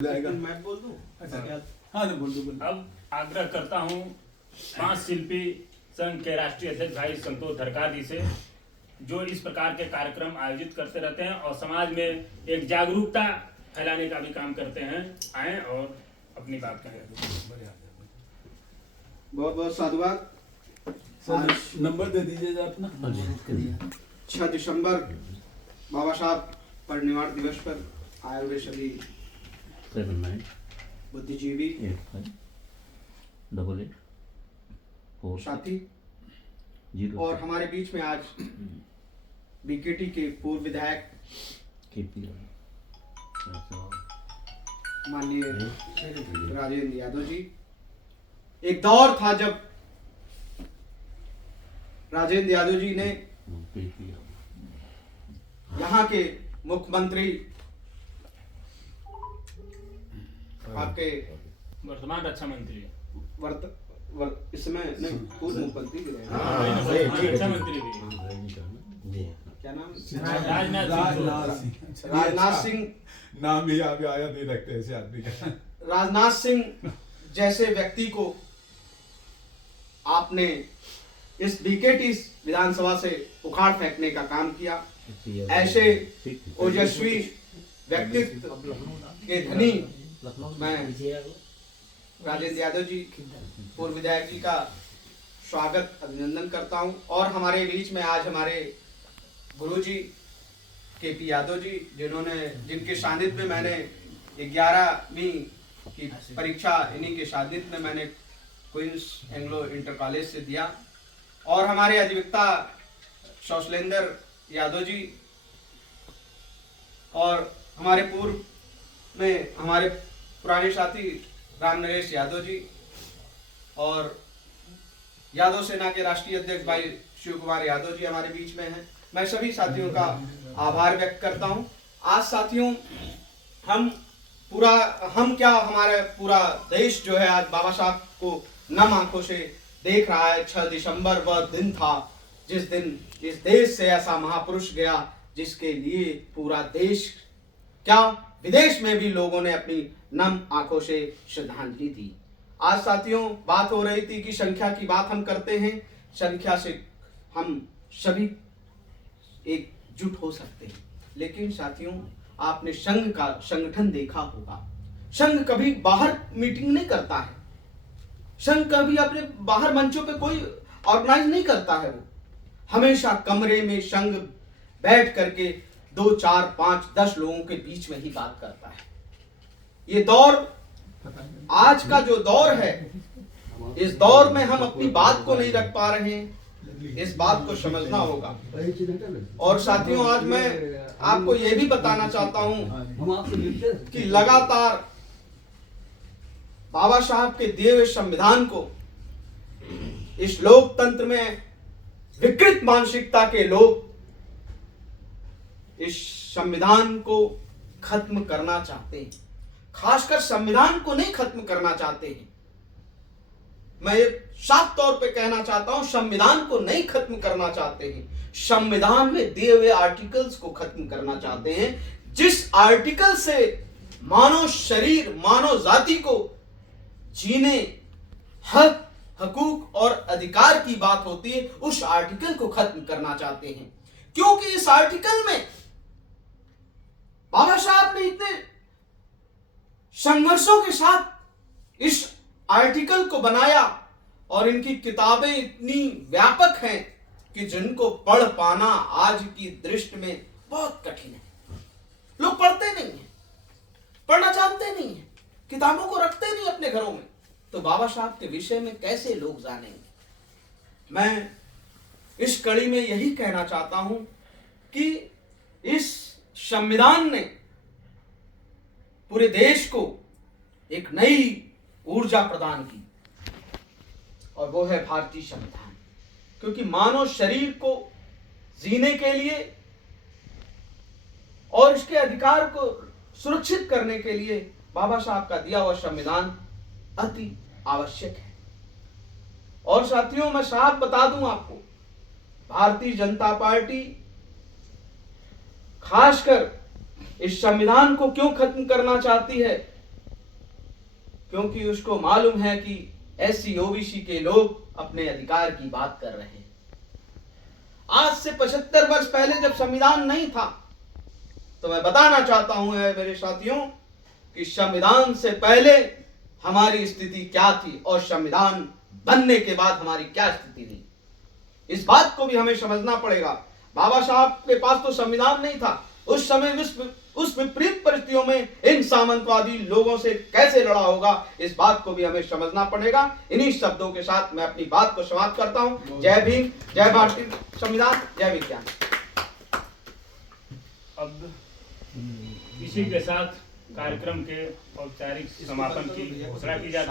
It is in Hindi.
मैं बोल दूं? अच्छा क्या? हाँ तो बोल दो। अब आग्रह करता हूँ 5 शिल्पी संघ के राष्ट्रीय अध्यक्ष भाई संतोष धरकार जी से, जो इस प्रकार के कार्यक्रम आयोजित करते रहते हैं और समाज में एक जागरूकता फैलाने का भी काम करते हैं, आए और अपनी बात कहें। बहुत बहुत साधुवाद। सर नंबर दे दीजिए अपना। 6 दिसंबर बाबा साहब परिनिर्वाण दिवस पर आए हुए सभी 79 बुद्धिजीवी 85 88 4 साथी 0 और हमारे बीच में आज बीकेटी के पूर्व विधायक KP माननीय राजेंद्र यादव जी। एक दौर था जब राजेंद्र यादव जी ने यहाँ के मुख्यमंत्री आपके वर्तमान रक्षा मंत्री इस समय नहीं पूर्व मुख्यमंत्री भी रहे रक्षा मंत्री भी क्या नाम राजनाथ सिंह नाम भी आप आया नहीं रखते ऐसे आदमी का। राजनाथ सिंह जैसे व्यक्ति को आपने इस बीकेटी विधानसभा से उखाड़ फेंकने का काम किया। ऐसे ओजस्वी व्यक्तित्व के धनी मैं राजेंद्र यादव जी पूर्व विधायक जी का स्वागत अभिनंदन करता हूं। और हमारे बीच में आज हमारे गुरु जी KP यादव जी, जिनके सानिध्य में मैंने 11वीं की परीक्षा इन्हीं के सानिध्य में मैंने क्वींस एंग्लो इंटर कॉलेज से दिया। और हमारे अधिवक्ता शौशलेंद्र यादव जी और हमारे पूर्व में हमारे पुराने साथी राम नरेश यादव जी और यादव सेना के राष्ट्रीय अध्यक्ष भाई शिव कुमार यादव जी हमारे बीच में हैं। मैं सभी साथियों का आभार व्यक्त करता हूं। आज साथियों हमारे पूरा देश जो है आज बाबा साहब को नम आंखों से देख रहा है। 6 दिसंबर वह दिन था जिस दिन इस देश से ऐसा महापुरुष गया जिसके लिए पूरा देश क्या विदेश में भी लोगों ने अपनी नम आंखों से श्रद्धांजलि दी। आज साथियों बात हो रही थी कि संख्या की बात हम करते हैं, संख्या से हम सभी एकजुट हो सकते हैं, लेकिन साथियों आपने संघ का संगठन देखा होगा। संघ कभी बाहर मीटिंग नहीं करता है, संघ कभी अपने बाहर मंचों पे कोई ऑर्गेनाइज नहीं करता है। वो हमेशा कमरे में संघ बैठ करके 2 4 5 10 लोगों के बीच में ही बात करता है। ये दौर आज का जो दौर है, इस दौर में हम अपनी बात को नहीं रख पा रहे हैं, इस बात को समझना होगा। और साथियों आज मैं आपको यह भी बताना चाहता हूं कि लगातार बाबा साहब के दिए हुए संविधान को इस लोकतंत्र में विकृत मानसिकता के लोग इस संविधान को खत्म करना चाहते हैं। खासकर संविधान को नहीं खत्म करना चाहते हैं। मैं साफ तौर पे कहना चाहता हूं, संविधान को नहीं खत्म करना चाहते हैं, संविधान में दिए हुए आर्टिकल्स को खत्म करना चाहते हैं। जिस आर्टिकल से मानव शरीर मानव जाति को जीने हक हकूक और अधिकार की बात होती है, उस आर्टिकल को खत्म करना चाहते हैं। क्योंकि इस आर्टिकल में बाबा साहब ने इतने संघर्षों के साथ इस आर्टिकल को बनाया और इनकी किताबें इतनी व्यापक हैं कि जिनको पढ़ पाना आज की दृष्टि में बहुत कठिन है। लोग पढ़ते नहीं हैं, पढ़ना जानते नहीं हैं, किताबों को रखते नहीं अपने घरों में, तो बाबा साहब के विषय में कैसे लोग जानेंगे। मैं इस कड़ी में यही कहना चाहता हूं कि इस संविधान ने पूरे देश को एक नई ऊर्जा प्रदान की और वो है भारतीय संविधान। क्योंकि मानव शरीर को जीने के लिए और इसके अधिकार को सुरक्षित करने के लिए बाबा साहब का दिया हुआ संविधान अति आवश्यक है। और साथियों मैं साफ बता दूं आपको, भारतीय जनता पार्टी खासकर इस संविधान को क्यों खत्म करना चाहती है, क्योंकि उसको मालूम है कि SC OBC के लोग अपने अधिकार की बात कर रहे हैं। आज से 75 वर्ष पहले जब संविधान नहीं था, तो मैं बताना चाहता हूं मेरे साथियों कि संविधान से पहले हमारी स्थिति क्या थी और संविधान बनने के बाद हमारी क्या स्थिति थी। इस बात को भी हमें समझना पड़ेगा। बाबा साहब के पास तो संविधान नहीं था। उस समय उस विपरीत परिस्थितियों में इन सामंतवादी लोगों से कैसे लड़ा होगा, इस बात को भी हमें समझना पड़ेगा। इन्हीं शब्दों के साथ मैं अपनी बात को समाप्त करता हूं। जय भीम, जय भारतीय संविधान, जय विज्ञान। अब इसी के साथ कार्यक्रम के औपचारिक समापन की घोषणा की जाती है।